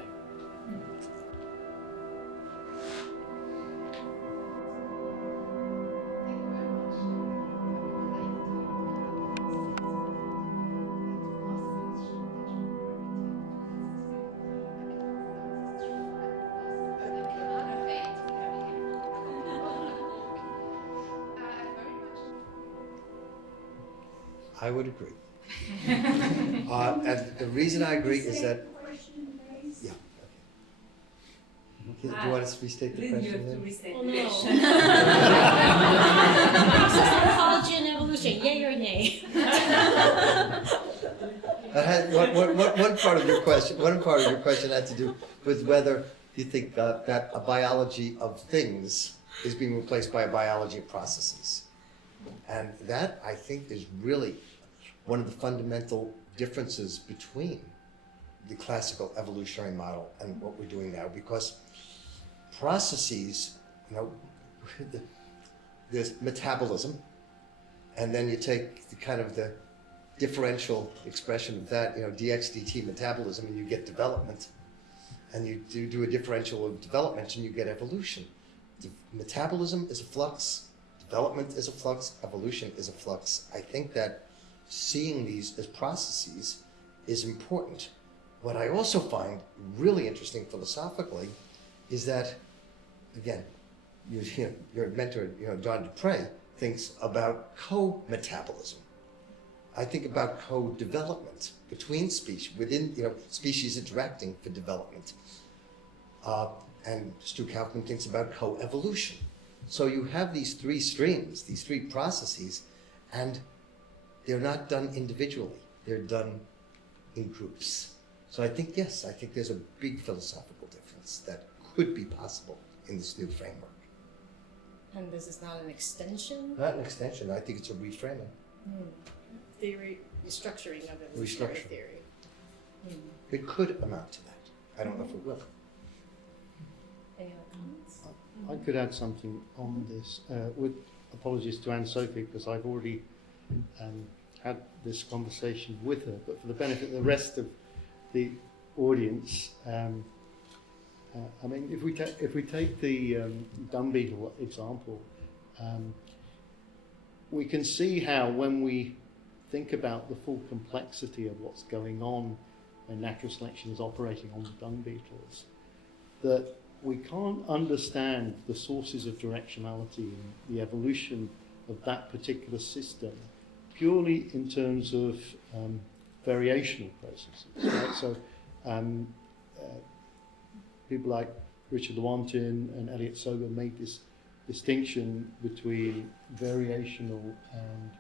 I would agree. And the reason I agree is that, yeah. Do you want us to restate the question then? Oh, no. Anthropology and evolution, yay or nay? One part of your question had to do with whether you think that a biology of things is being replaced by a biology of processes. And that, I think, is really one of the fundamental differences between the classical evolutionary model and what we're doing now, because processes, there's metabolism, and then you take the kind of the differential expression of that, dx dt metabolism, and you get development, and you do a differential of development, and you get evolution. Metabolism is a flux, development is a flux, evolution is a flux. I think that seeing these as processes is important. What I also find really interesting philosophically is that, again, your mentor, John Dupre, thinks about co-metabolism. I think about co-development between species, within species interacting for development. And Stu Kaufman thinks about co-evolution. So you have these three streams, these three processes, and they're not done individually. They're done in groups. So I think, yes, I think there's a big philosophical difference that could be possible in this new framework. And this is not an extension? Not an extension, I think it's a reframing. Theory, restructuring of evolutionary Restructuring. theory. It could amount to that. I don't know if it will. Any other comments? I could add something on this, with apologies to Anne-Sophie, because I've already had this conversation with her, but for the benefit of the rest of the audience, I mean, if we take the dung beetle example, we can see how when we think about the full complexity of what's going on when natural selection is operating on the dung beetles, that we can't understand the sources of directionality and the evolution of that particular system purely in terms of variational processes. Right? So people like Richard Lewontin and Elliot Sober made this distinction between variational and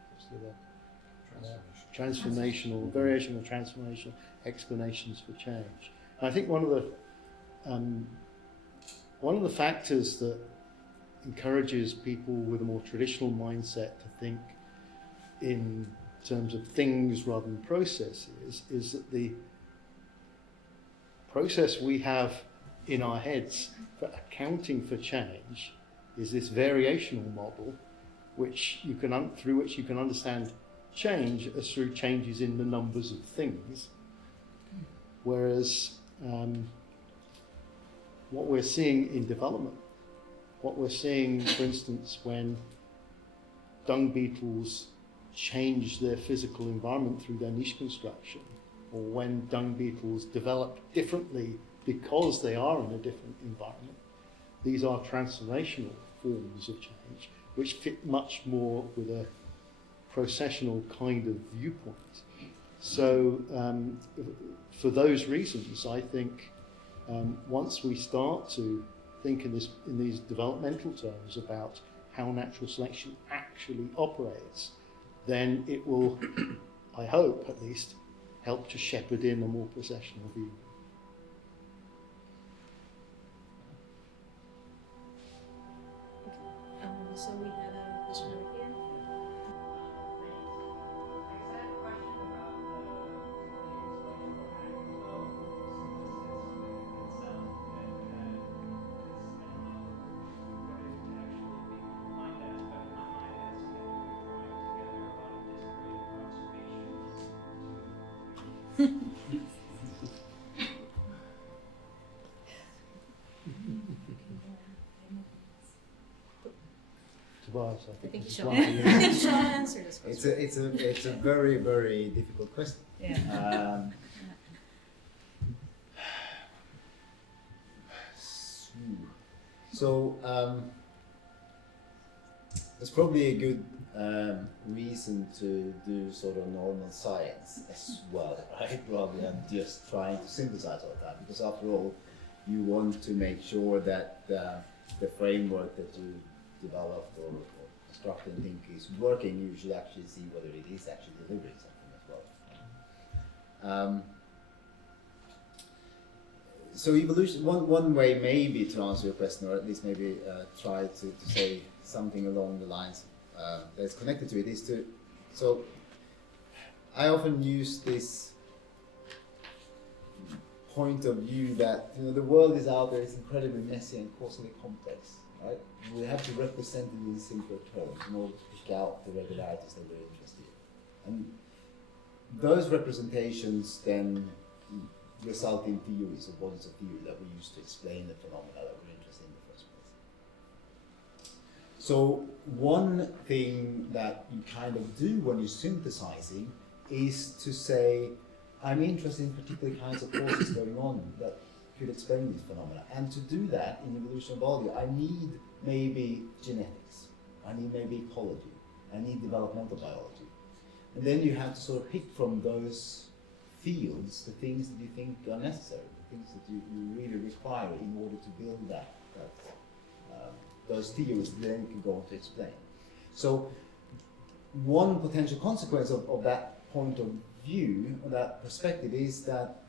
transformational explanations for change. And I think one of the factors that encourages people with a more traditional mindset to think in terms of things rather than processes is that the process we have in our heads for accounting for change is this variational model, which you can through which you can understand change as through changes in the numbers of things, whereas what we're seeing in development, what we're seeing, for instance, when dung beetles change their physical environment through their niche construction, or when dung beetles develop differently because they are in a different environment, these are transformational forms of change which fit much more with a processional kind of viewpoint. So for those reasons, I think once we start to think in these developmental terms about how natural selection actually operates, then it will, I hope at least, help to shepherd in a more processional view. So we had a question over here. Tobias, I I think think this is Sean, one for you. I think Sean answered this question. It's a very, very difficult question. Yeah. So there's probably a good reason to do sort of normal science as well, right? Rather than just trying to synthesize all that, because after all, you want to make sure that the framework that you developed or constructed and think is working. You should actually see whether it is actually delivering something as well. So evolution, one way maybe to answer your question, or at least maybe try to say something along the lines that's connected to it, is to, so I often use this point of view that, you know, the world is out there, it's incredibly messy and causally complex, right? We have to represent it in simpler terms in order to pick out the regularities that we're interested in. And those representations then result in theories or bodies of theory that we use to explain the phenomena that we're interested in the first place. So one thing that you kind of do when you're synthesizing is to say, I'm interested in particular kinds of forces going on that could explain these phenomena. And to do that in evolutionary biology, I need maybe genetics, I need maybe ecology, I need developmental biology. And then you have to sort of pick from those fields the things that you think are necessary, the things that you really require in order to build those theories that then you can go on to explain. So one potential consequence of that point of view, or that perspective, is that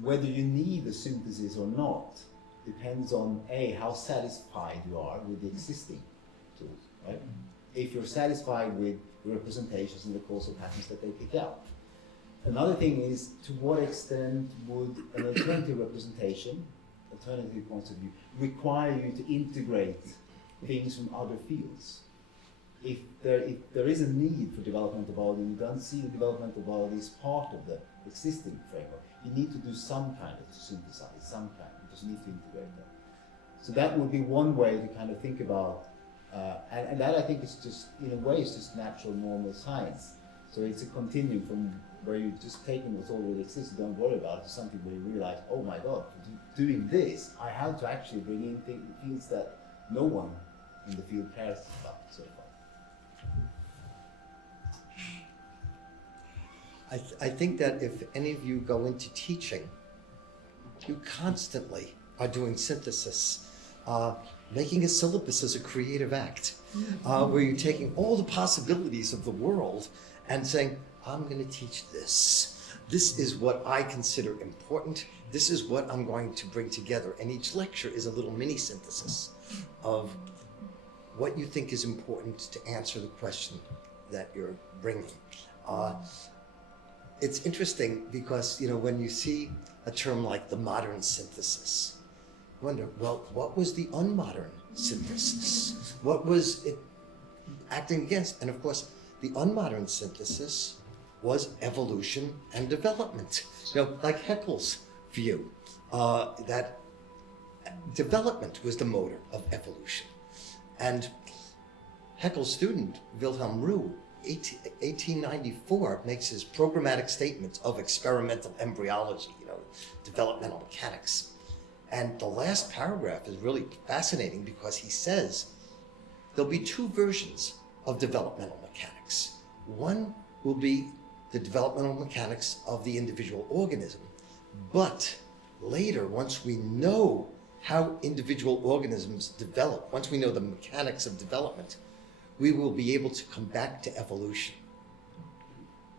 whether you need a synthesis or not depends on A, how satisfied you are with the existing tools, right? If you're satisfied with the representations and the causal patterns that they pick out. Another thing is, to what extent would an alternative representation, alternative points of view, require you to integrate things from other fields? If there is a need for developmental biology, and you don't see the developmental biology as part of the existing framework, you need to do some kind of synthesize, some kind, you just need to integrate that. So that would be one way to kind of think about, and that I think is just, in a way, is just natural normal science. So it's a continuum from where you're just taking what's already exists, don't worry about it, to something where you realize, oh my God, for doing this, I have to actually bring in fields that no one in the field cares about so far. I think that if any of you go into teaching, you constantly are doing synthesis. Making a syllabus is a creative act, where you're taking all the possibilities of the world and saying, I'm going to teach this. This is what I consider important. This is what I'm going to bring together. And each lecture is a little mini synthesis of what you think is important to answer the question that you're bringing. It's interesting because, you know, when you see a term like the modern synthesis, wonder, well, what was the unmodern synthesis? What was it acting against? And of course, the unmodern synthesis was evolution and development. Like Haeckel's view, that development was the motor of evolution. And Haeckel's student, Wilhelm Roux, 1894, makes his programmatic statements of experimental embryology, developmental mechanics. And the last paragraph is really fascinating because he says there'll be two versions of developmental mechanics. One will be the developmental mechanics of the individual organism, but later, once we know how individual organisms develop, once we know the mechanics of development, we will be able to come back to evolution.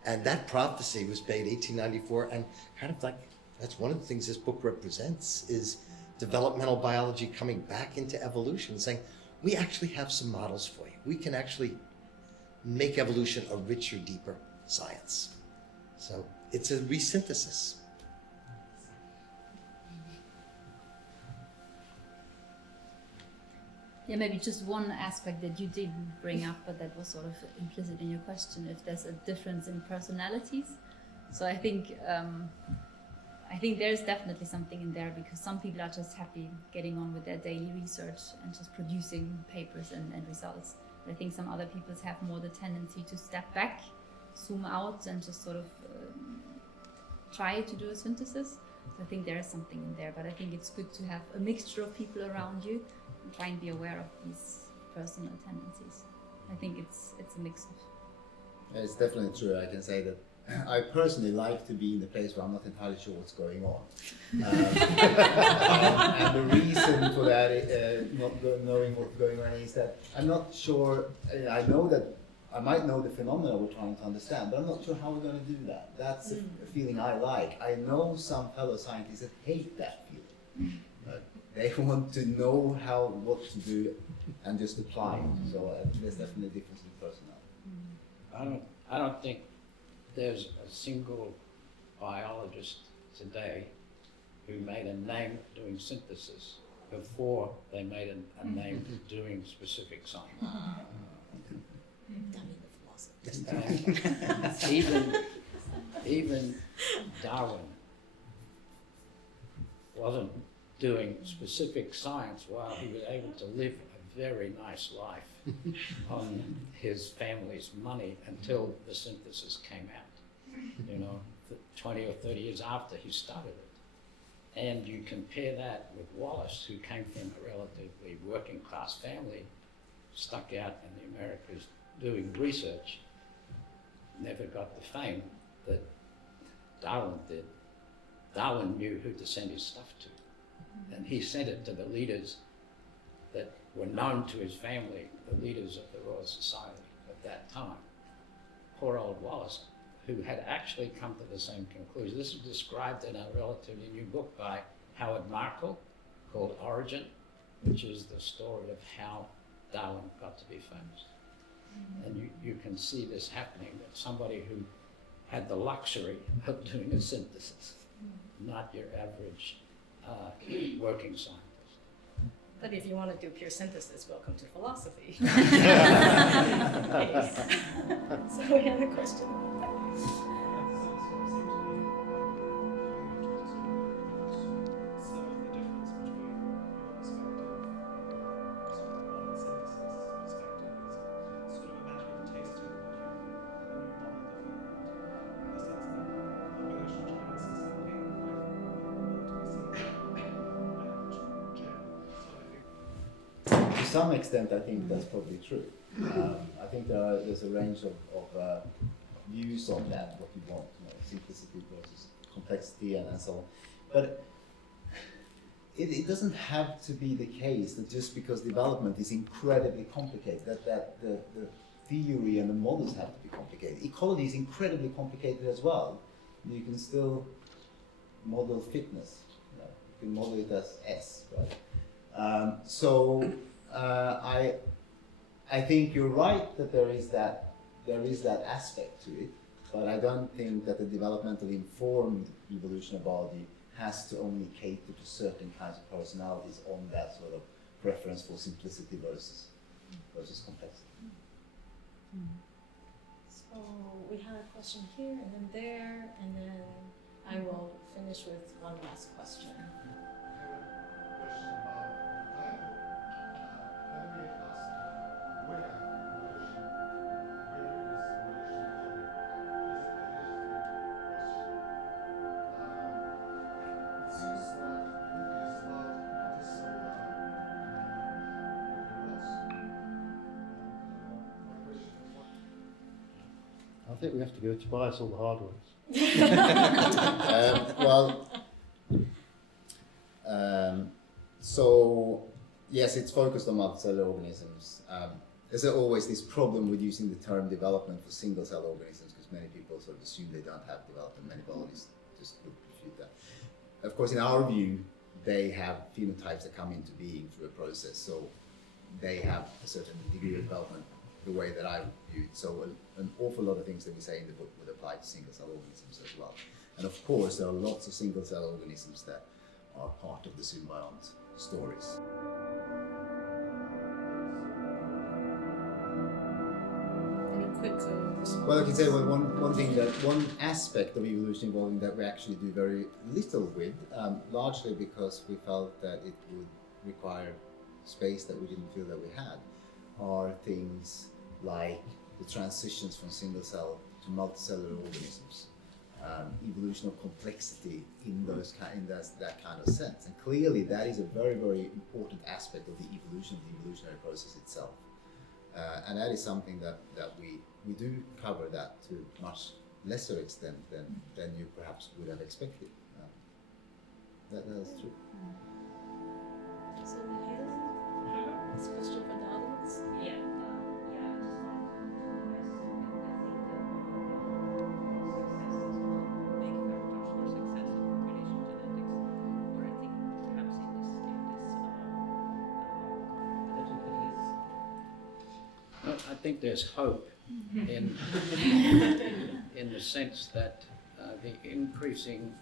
And that prophecy was made 1894, and kind of like, that's one of the things this book represents, is developmental biology coming back into evolution, saying, we actually have some models for you. We can actually make evolution a richer, deeper science. So it's a resynthesis. Yeah, maybe just one aspect that you didn't bring up, but that was sort of implicit in your question, if there's a difference in personalities. So I think there's definitely something in there, because some people are just happy getting on with their daily research and just producing papers and results. But I think some other people have more the tendency to step back, zoom out, and just sort of try to do a synthesis. So I think there is something in there, but I think it's good to have a mixture of people around you and try and be aware of these personal tendencies. I think it's a mix of. It's definitely true. I can say that I personally like to be in the place where I'm not entirely sure what's going on. And the reason for that, knowing what's going on, is that I'm not sure. I know that I might know the phenomena we're trying to understand, but I'm not sure how we're going to do that. That's a feeling I like. I know some fellow scientists that hate that feeling. They want to know what to do and just apply it. So there's definitely a difference in personnel. I don't think there's a single biologist today who made a name doing synthesis before they made a name doing specific science. Even Darwin wasn't doing specific science while he was able to live a very nice life on his family's money until the synthesis came out, 20 or 30 years after he started it. And you compare that with Wallace, who came from a relatively working class family, stuck out in the Americas doing research, never got the fame that Darwin did. Darwin knew who to send his stuff to, and he sent it to the leaders that were known to his family, the leaders of the Royal Society at that time. Poor old Wallace, who had actually come to the same conclusion. This is described in a relatively new book by Howard Markle called Origin, which is the story of how Darwin got to be famous. And you can see this happening, that somebody who had the luxury of doing a synthesis, not your average working scientist. But if you want to do pure synthesis, welcome to philosophy. So we have a question. To some extent, I think that's probably true. I think there's a range of views on that, what you want, simplicity versus complexity and so on. But it doesn't have to be the case that just because development is incredibly complicated, that the theory and the models have to be complicated. Ecology is incredibly complicated as well. You can still model fitness. You can model it as S, right? I think you're right that there is that aspect to it, but I don't think that the developmentally informed evolution of biology has to only cater to certain kinds of personalities on that sort of preference for simplicity versus complexity. So we had a question here and then there, and then I will finish with one last question. I think we have to go to Tobias all the hard ones. So yes, it's focused on multicellular organisms. There's always this problem with using the term development for single-cell organisms because many people sort of assume they don't have development. Many biologists just would refute that. Of course, in our view, they have phenotypes that come into being through a process, so they have a certain degree of development the way that I view it. So an awful lot of things that we say in the book would apply to single-cell organisms as well. And of course, there are lots of single-cell organisms that are part of the symbiont stories. Any quick response? Well, I can say one aspect of evolution involving that we actually do very little with, largely because we felt that it would require space that we didn't feel that we had, are things like the transitions from single cell to multicellular organisms, evolution of complexity in that kind of sense. And clearly that is a very, very important aspect of the evolutionary process itself. And that is something that we do cover that to much lesser extent than you perhaps would have expected. That is true. So Mihaela, this question for the audience? Yeah. Well, I think there's hope in the sense that the increasing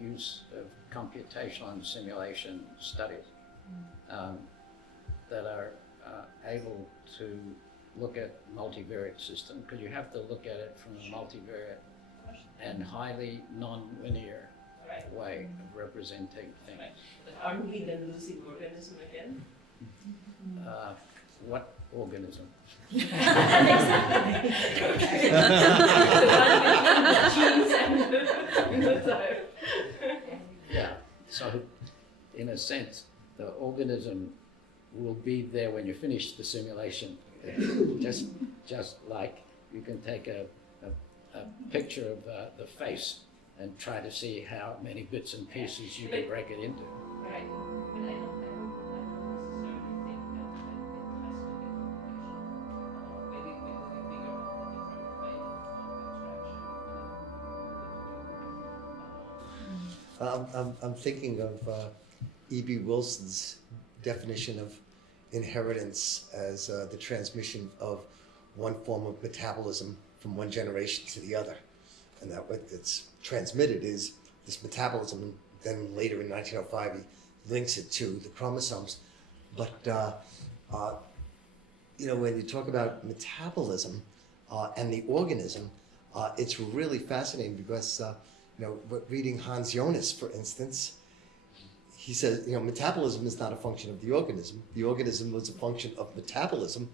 use of computational and simulation studies that are able to look at multivariate systems, because you have to look at it from a multivariate and highly non-linear way of representing things. But aren't we then losing organism again? What organism? Exactly. The one between the genes and the phenotype. Yeah, so in a sense, the organism will be there when you finish the simulation. Just like you can take a picture of the face and try to see how many bits and pieces you can break it into. Right. But I don't necessarily think that it has to be maybe we figure out different ways of abstraction. I'm thinking of E.B. Wilson's definition of inheritance as the transmission of one form of metabolism from one generation to the other. And that what it's transmitted is this metabolism, and then later in 1905 he links it to the chromosomes. But when you talk about metabolism and the organism, it's really fascinating because reading Hans Jonas, for instance, he says, metabolism is not a function of the organism. The organism was a function of metabolism,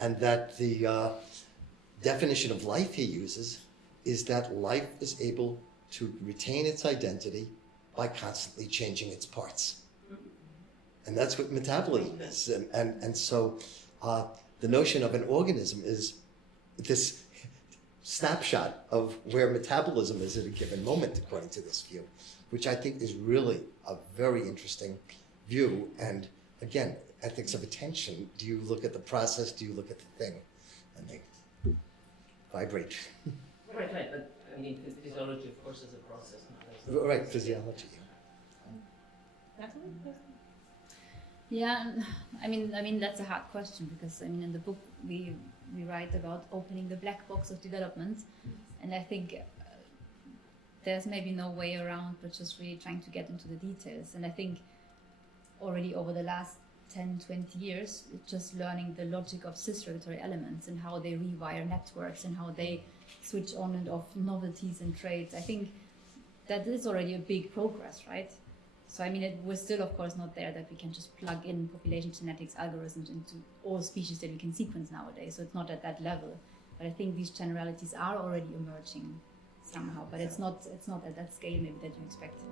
and that the definition of life he uses is that life is able to retain its identity by constantly changing its parts. And that's what metabolism is. And so the notion of an organism is this snapshot of where metabolism is at a given moment, according to this view, which I think is really a very interesting view. And again, ethics of attention. Do you look at the process? Do you look at the thing? And they vibrate. Right, but I mean, physiology, of course, is a process, not as Right, physiology. Natalie? Yeah, I mean that's a hard question because in the book we write about opening the black box of development, and I think there's maybe no way around, but just really trying to get into the details. And I think already over the last 10, 20 years, just learning the logic of cis-regulatory elements and how they rewire networks and how they switch on and off novelties and traits. I think that is already a big progress, right? So I mean, we're still, of course, not there that we can just plug in population genetics algorithms into all species that we can sequence nowadays. So it's not at that level. But I think these generalities are already emerging somehow. But it's not at that scale maybe that you expect.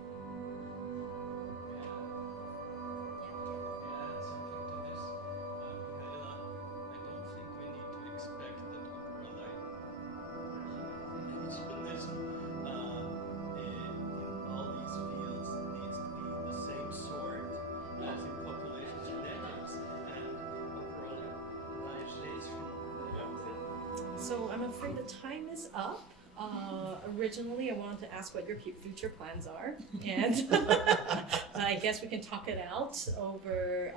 So I'm afraid the time is up. Originally, I wanted to ask what your future plans are, and I guess we can talk it out over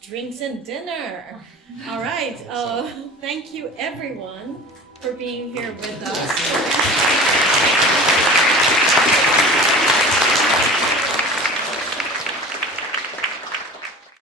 drinks and dinner. All right. Thank you, everyone, for being here with us.